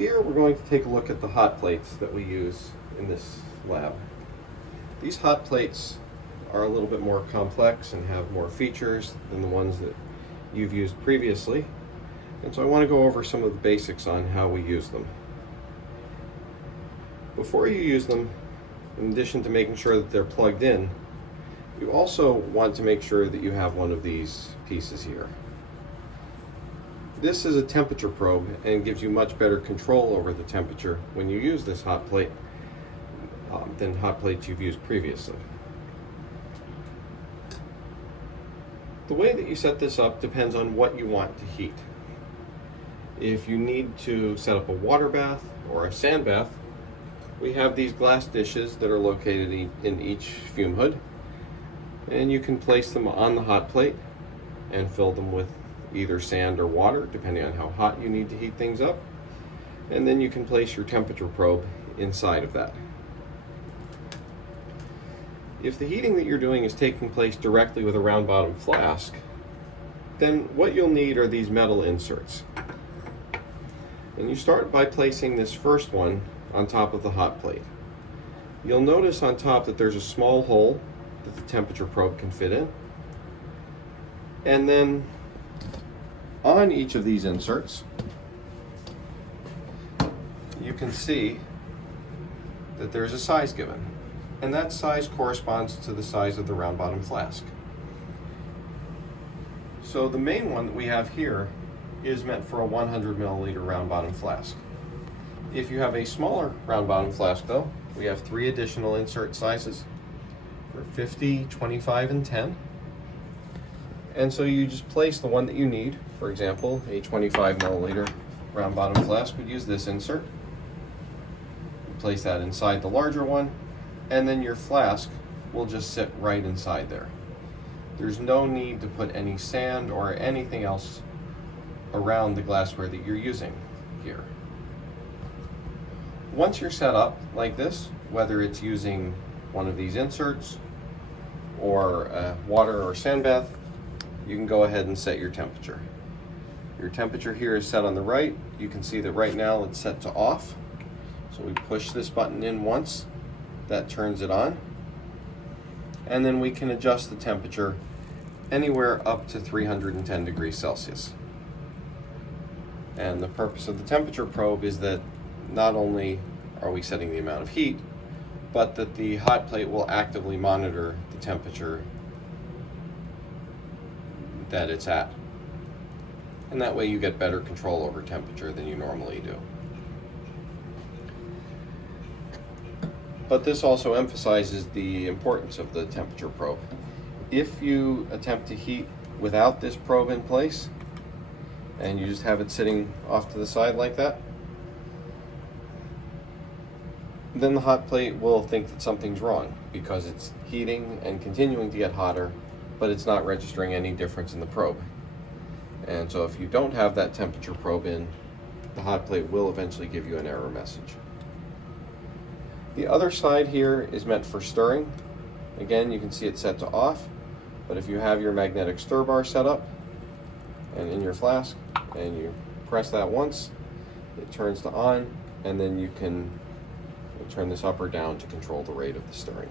Here we're going to take a look at the hot plates that we use in this lab. These hot plates are a little bit more complex and have more features than the ones that you've used previously, and so I want to go over some of the basics on how we use them. Before you use them, in addition to making sure that they're plugged in, you also want to make sure that you have one of these pieces here. This is a temperature probe and gives you much better control over the temperature when you use this hot plate than hot plates you've used previously. The way that you set this up depends on what you want to heat. If you need to set up a water bath or a sand bath, we have these glass dishes that are located in each fume hood, and you can place them on the hot plate and fill them with either sand or water, depending on how hot you need to heat things up. And then you can place your temperature probe inside of that. If the heating that you're doing is taking place directly with a round bottom flask, then what you'll need are these metal inserts. And you start by placing this first one on top of the hot plate. You'll notice on top that there's a small hole that the temperature probe can fit in. And then on each of these inserts, you can see that there's a size given, and that size corresponds to the size of the round bottom flask. So the main one that we have here is meant for a 100 milliliter round bottom flask. If you have a smaller round bottom flask though, we have 3 additional insert sizes for 50, 25, and 10. And so you just place the one that you need. For example, a 25 milliliter round bottom flask would use this insert. You place that inside the larger one, and then your flask will just sit right inside there. There's no need to put any sand or anything else around the glassware that you're using here. Once you're set up like this, whether it's using one of these inserts or a water or sand bath, you can go ahead and set your temperature. Your temperature here is set on the right. You can see that right now it's set to off. So we push this button in once, that turns it on. And then we can adjust the temperature anywhere up to 310 degrees Celsius. And the purpose of the temperature probe is that not only are we setting the amount of heat, but that the hot plate will actively monitor the temperature that it's at. And that way you get better control over temperature than you normally do. But this also emphasizes the importance of the temperature probe. If you attempt to heat without this probe in place, and you just have it sitting off to the side like that, then the hot plate will think that something's wrong because it's heating and continuing to get hotter, but it's not registering any difference in the probe. And so if you don't have that temperature probe in, the hot plate will eventually give you an error message. The other side here is meant for stirring. Again, you can see it set to off, but if you have your magnetic stir bar set up and in your flask, and you press that once, it turns to on, and then you can turn this up or down to control the rate of the stirring.